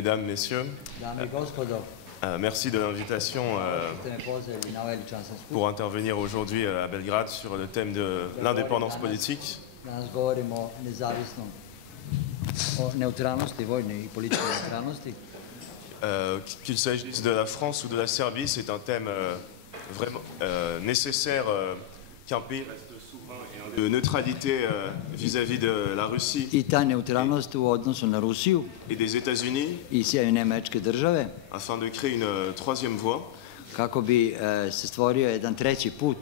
Mesdames, Messieurs, Dame i gospodo, merci de l'invitation ste me pozvali na ovaj častan skup. pour intervenir aujourd'hui à Belgrade sur le thème de l'indépendance politique. Danas govorimo o nezavisnom, o neutralnosti, vojnoj i političkoj neutralnosti. Qu'il s'agisse de la France ou de la Serbie, c'est un thème vraiment nécessaire qu'un pays reste souverain et de neutralité vis-à-vis de la Russie I ta neutralnost u odnosu na Rusiju et des États-Unis i Sjedinjene Američke Države, afin de créer une troisième voie. kako bi se stvorio jedan treći put.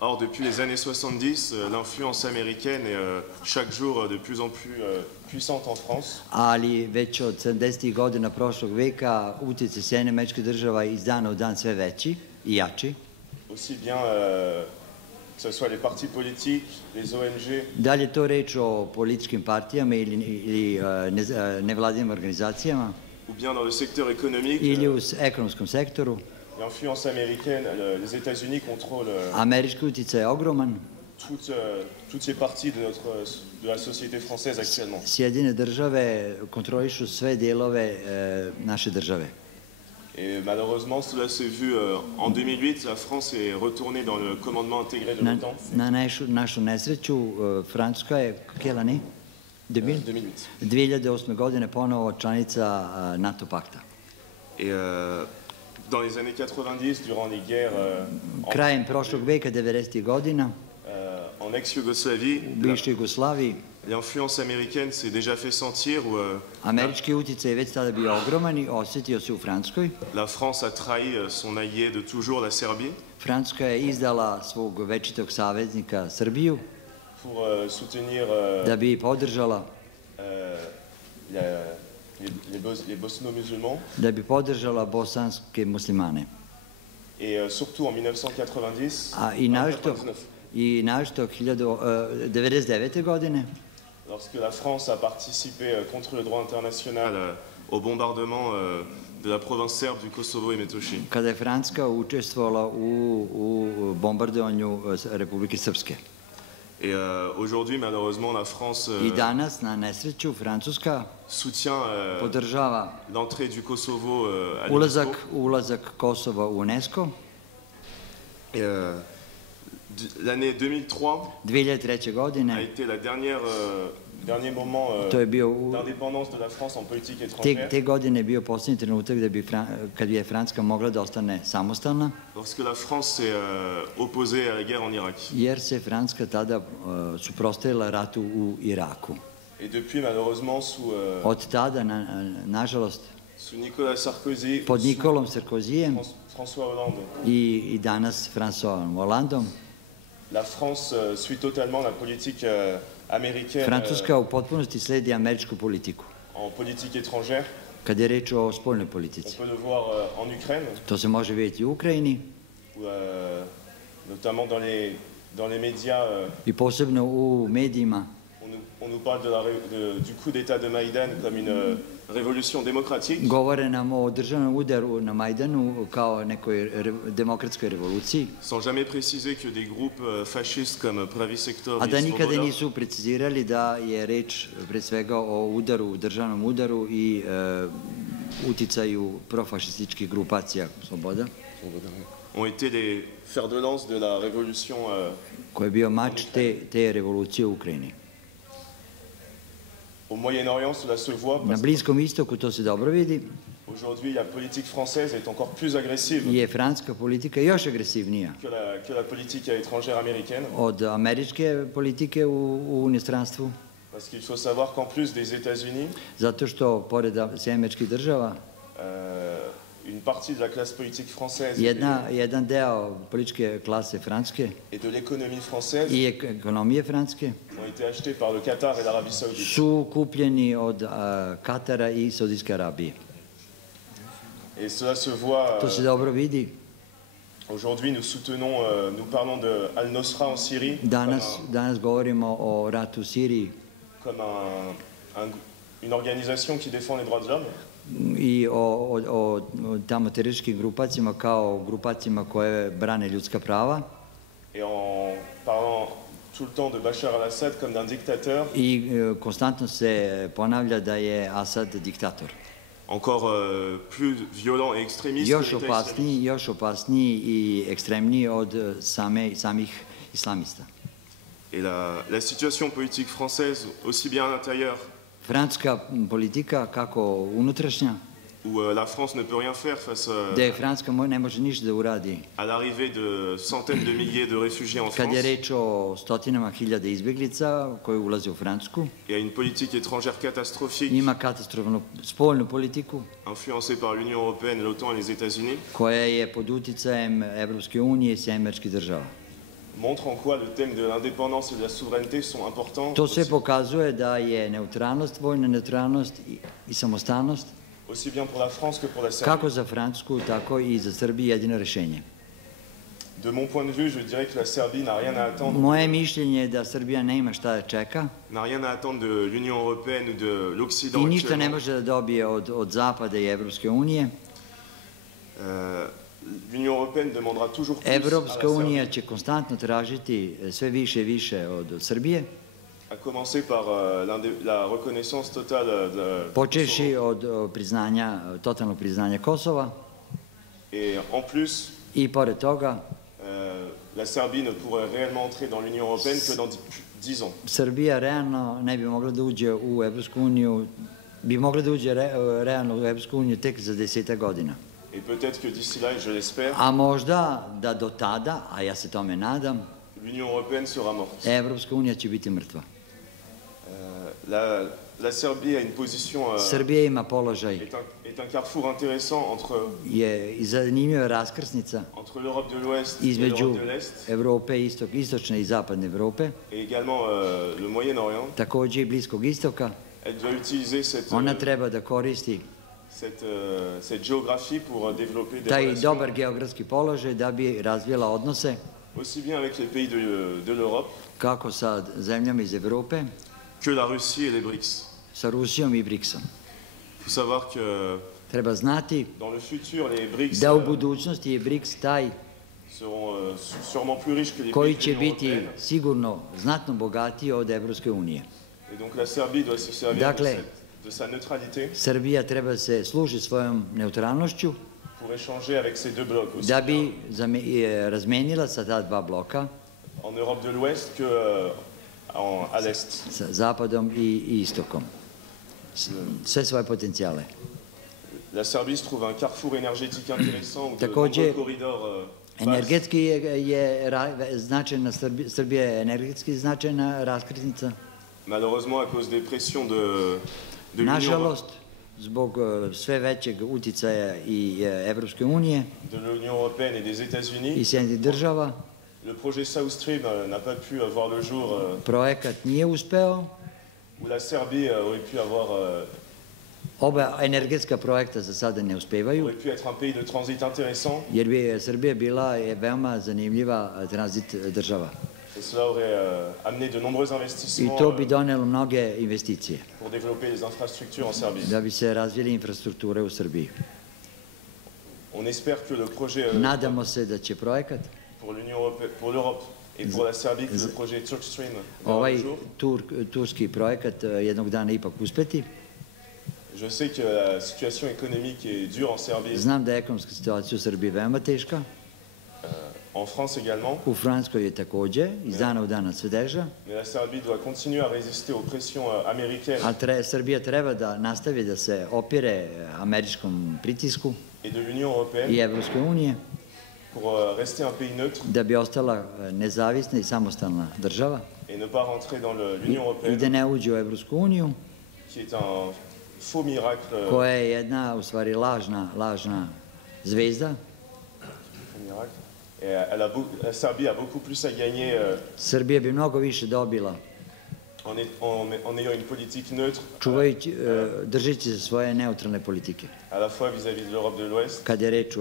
Or, depuis les années 70, l'influence américaine est chaque jour de plus en plus puissante en France. Ali već od 70. godina prošlog veka utjecaj Sjedinjenih Američkih Država iz dana u dan sve veći i jači. Aussi bien que ce soit les partis politiques, les ONG, Da li je to reč o političkim partijama ili nevladinim organizacijama ou bien dans le secteur économique, ili u ekonomskom sektoru, l'influence américaine, les États-Unis contrôlent američki utjecaj je ogroman. toutes ces parties de la société française actuellement. Sjedinjene Države kontrolišu sve dijelove naše države. Et malheureusement, cela s'est vu en 2008, la France est retournée dans le commandement intégré de l'OTAN. Na našu nesreću, Francuska je, Kelani, 2008. godine ponovo članica NATO pakta. Et dans les années 90, durant les guerres Krajem prošlog veka, 90. godina, en ex-Yougoslavie, u bivšoj Jugoslaviji, l'influence américaine s'est déjà fait sentir où američki utjecaj je već tada bio ogroman i osjetio se u Francuskoj. la France a trahi son allié de toujours, la Serbie, Francuska je izdala svog večitog saveznika Srbiju pour soutenir da bi podržala les bosno-musulmans. da bi podržala bosanske muslimane. Et surtout en 1990, A i našto 1999. godine, lorsque la France a participé contre le droit international au bombardement de la province serbe du Kosovo i Metohije. kada je Francuska učestvovala u bombardovanju Republike Srpske. Et aujourd'hui, malheureusement, la France I danas, na nesreću, Francuska soutient podržava l'entrée du Kosovo à l'UNESCO. ulazak Kosova u UNESCO. Et l'année 2003. a godine, été la dernier moment to je bio d'indépendance de la France en politique étrangère. te godine je bio posljednji trenutak kad je Francuska mogla da ostane samostalna, Lorsque la France s'est opposée à la guerre en Irak. jer se Francuska tada suprotstavila ratu u Iraku. Et depuis, malheureusement, Od tada, nažalost, sous Nicolas Sarkozy, pod sous Nikolom Sarkozijem François Hollande, i danas François Hollandom, la France suit totalement la politique américaine Francuska u potpunosti sledi američku politiku. en politique étrangère. Kad je reč o spoljnoj On politici, peut le voir en Ukraine, to se može vidjeti u Ukrajini où, notamment dans les médias, i posebno u medijima. on nous parle du coup d'État de Maïdan comme une révolution démocratique. Govore nam o državnom udaru na Majdanu kao nekoj demokratskoj revoluciji, Sans jamais préciser que des groupes fascistes comme Pravi Sektor a da et nikada Svoboda nisu precizirali da je reč pre svega o udaru, državnom udaru i uticaju profašističkih grupacija Sloboda, ont été les fers de lance de la révolution. koji je bio mač te revolucije u Ukrajini. Au Moyen-Orient, cela se voit Na parce Bliskom istoku to se dobro vidi, qu'aujourd'hui, la politique française est encore plus agressive je francuska politika još agresivnija que la politique étrangère américaine. od američke politike u inostranstvu, Parce qu'il faut savoir qu'en plus des États-Unis, zato što, pored Sjedinjenih Američkih Država, une partie de la classe politique française jedan deo političke klase Francuske et de l'économie française i ekonomije Francuske ont été achetés par le Qatar et l'Arabie Saoudite. su kupljeni od Katara i Saudijske Arabije. Et cela se voit. To se dobro vidi. Aujourd'hui, nous parlons de Al-Nosra en Syrie Danas govorimo o ratu u Siriji comme une organisation qui défend les droits de l'homme. i o tamo terorističkim grupacijama kao grupacijama koje brane ljudska prava. Et en parlant tout le temps de Bachar al-Assad comme d'un dictateur. I konstantno se ponavlja da je Asad diktator. encore plus violent et extrémiste još que l'État islamique. opasniji, još opasniji i ekstremniji od samih islamista. Et la situation politique française, aussi bien à l'intérieur, Francuska politika, kako unutrašnja, où la France ne peut rien faire face gde Francuska ne može ništa da uradi. à l'arrivée de centaines de milliers de réfugiés en Kad je France reč o stotinama hiljada izbjeglica koji ulaze u Francusku, et à une politique étrangère catastrophique ima katastrofalnu spoljnu politiku influencée par l'Union européenne, l'OTAN et les États-Unis, koja je pod uticajem Evropske unije i Sjedinjenih država. montre en quoi le thème de l'indépendance et de la souveraineté sont importants, To sve pokazuje da je neutralnost, vojna neutralnost i samostalnost, aussi bien pour la France que pour la Serbie. kako za Francusku, tako i za Srbiju jedino rešenje. De mon point de vue, je dirais que la Serbie n'a rien à attendre, Moje mišljenje je da Srbija nema šta da čeka n'a rien à attendre de l'Union européenne ou de l'Occident i ništa ne actuellement. može da dobije od Zapada i Evropske unije. L'Union européenne demandera toujours plus à la Evropska Serbie, unija će konstantno tražiti sve više i više od Srbije, à commencer par la reconnaissance totale de počevši od priznanja, totalnog priznanja Kosova Et en plus, i pored toga la Serbie ne pourrait réellement entrer dans l'Union européenne que dans 10 ans. Srbija realno ne bi mogla da uđe u Evropsku uniju, bi mogla da uđe realno u Evropsku uniju tek za 10 godina. Et peut-être que d'ici là, et je l'espère, A možda da do tada, a ja se tome nadam, l'Union européenne sera morte. Evropska unija će biti mrtva. La Serbie a une position, Srbija ima položaj, est un carrefour intéressant je i zanimljiva raskrsnica entre l'Europe de l'Ouest et između l'Europe de l'Est, Evrope, istočne i zapadne Evrope, et également le Moyen-Orient. takođe i Bliskog istoka. Elle doit utiliser Ona treba da koristi cette géographie pour développer des taj relations, dobar geografski položaj da bi razvijela odnose aussi bien avec les pays de l'Europe kako sa zemljama iz Evrope, que la Russie et les BRICS. sa Rusijom i BRICS-om. Il faut savoir que Treba znati dans le futur, les BRICS da u budućnosti je BRICS taj seront sûrement plus riches que les koji pays de će l'Union biti européenne. sigurno znatno bogatiji od Evropske unije. Et donc la Serbie doit se servir Dakle, de sa neutralité Srbija treba se služi svojom neutralnošću pour échanger avec ces deux blocs, aussi da bien bi razmenila sa ta dva bloka, en Europe de l'Ouest que à l'Est. sa zapadom i istokom. Sve svoje potencijale. La Serbie se trouve un carrefour énergétique intéressant où de Takođe, nombreux corridors passent. Energetski je značajna, Srbija je energetski značajna raskrsnica. Malheureusement, à cause des pressions de l'Union Nažalost, zbog sve većeg uticaja i Evropske unije européenne et des i États-Unis, Sjedinjenih država, le projet South Stream n'a pas pu voir le jour, projekat nije uspeo. où la Serbie aurait pu avoir Oba energetska projekta za sada ne uspevaju, aurait pu être un pays de transit intéressant, jer bi Srbija bila veoma zanimljiva tranzit država. et cela aurait amené de nombreux I investissements to bi donelo mnoge investicije pour développer les infrastructures en Serbie. da bi se razvili infrastrukture u Srbiji. On espère que le projet Nadamo se da će projekat, pour l'Union européenne, pour l'Europe et pour la Serbie, que le projet Turk Stream verra ovaj le jour. turski projekat jednog dana ipak uspeti. Je sais que la situation économique est dure en Serbie, Znam da je ekonomska situacija u Srbiji veoma teška, en France également, u Francuskoj je takođe, iz dana u dana sve teža, mais la Serbie doit continuer à résister aux pressions américaines a Srbija treba da nastavi da se opire američkom pritisku et de l'Union européenne i Evropske unije, pour rester un pays neutre da bi ostala nezavisna i samostalna država et ne pas rentrer dans l'Union i da européenne, ne uđe u Evropsku uniju, qui est un faux miracle. koja je jedna, u stvari, lažna zvezda. Faux miracle. Et la Serbie a beaucoup plus à gagner Srbija bi mnogo više dobila en ayant une politique neutre, držeći se svoje neutralne politike. à la fois vis-à-vis de l'Europe de l'Ouest, Kad je reč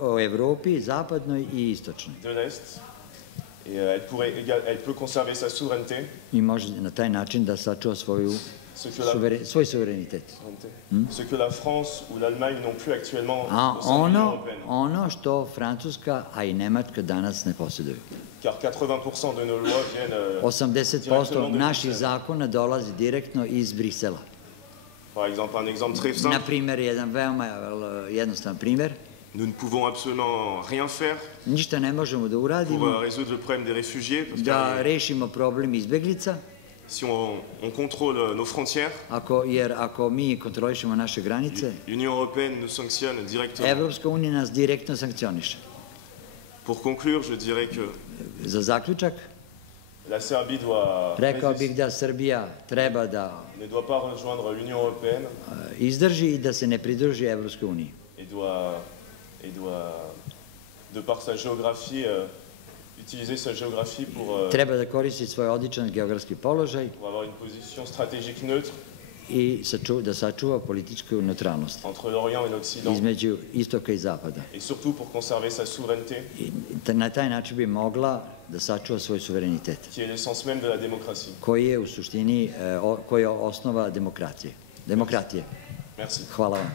o Evropi, zapadnoj i istočnoj. de l'Est, et elle peut conserver sa souveraineté, I može na taj način da sačuva svoj suverenitet. ce que la France ou l'Allemagne n'ont plus actuellement A au sein de l'Union européenne. ono što Francuska, a i Nemačka danas ne posjeduju. Car 80% de nos lois viennent 80% naših zakona dolazi direktno iz Brisela. Par exemple, un exemple très Na simple, primjer, jedan veoma jednostavan primjer. nous ne pouvons absolument rien faire Ništa ne možemo da pour uradimo résoudre le problème des réfugiés, parce da que rešimo problem izbeglica, si on contrôle nos frontières, jer ako mi kontrolišemo naše granice, l'Union européenne nous sanctionne directement. Evropska unija nas direktno sankcioniše. Pour conclure, je dirais que Za zaključak, la Serbie doit rekao résister, bih da Srbija treba da ne doit pas rejoindre l'Union européenne izdrži i da se ne pridruži Evropskoj uniji. et doit, de par sa géographie, utiliser sa géographie pour Treba da koristi svoj odličan geografski položaj avoir une position stratégique neutre i da sačuva političku neutralnost entre l'Orient et l'Occident, između istoka i zapada. et surtout pour conserver sa souveraineté, I na taj način bi mogla da sačuva svoj suverenitet, qui est l'essence même de la démocratie. koji je u suštini koji je osnova demokratije. Merci. Hvala vam.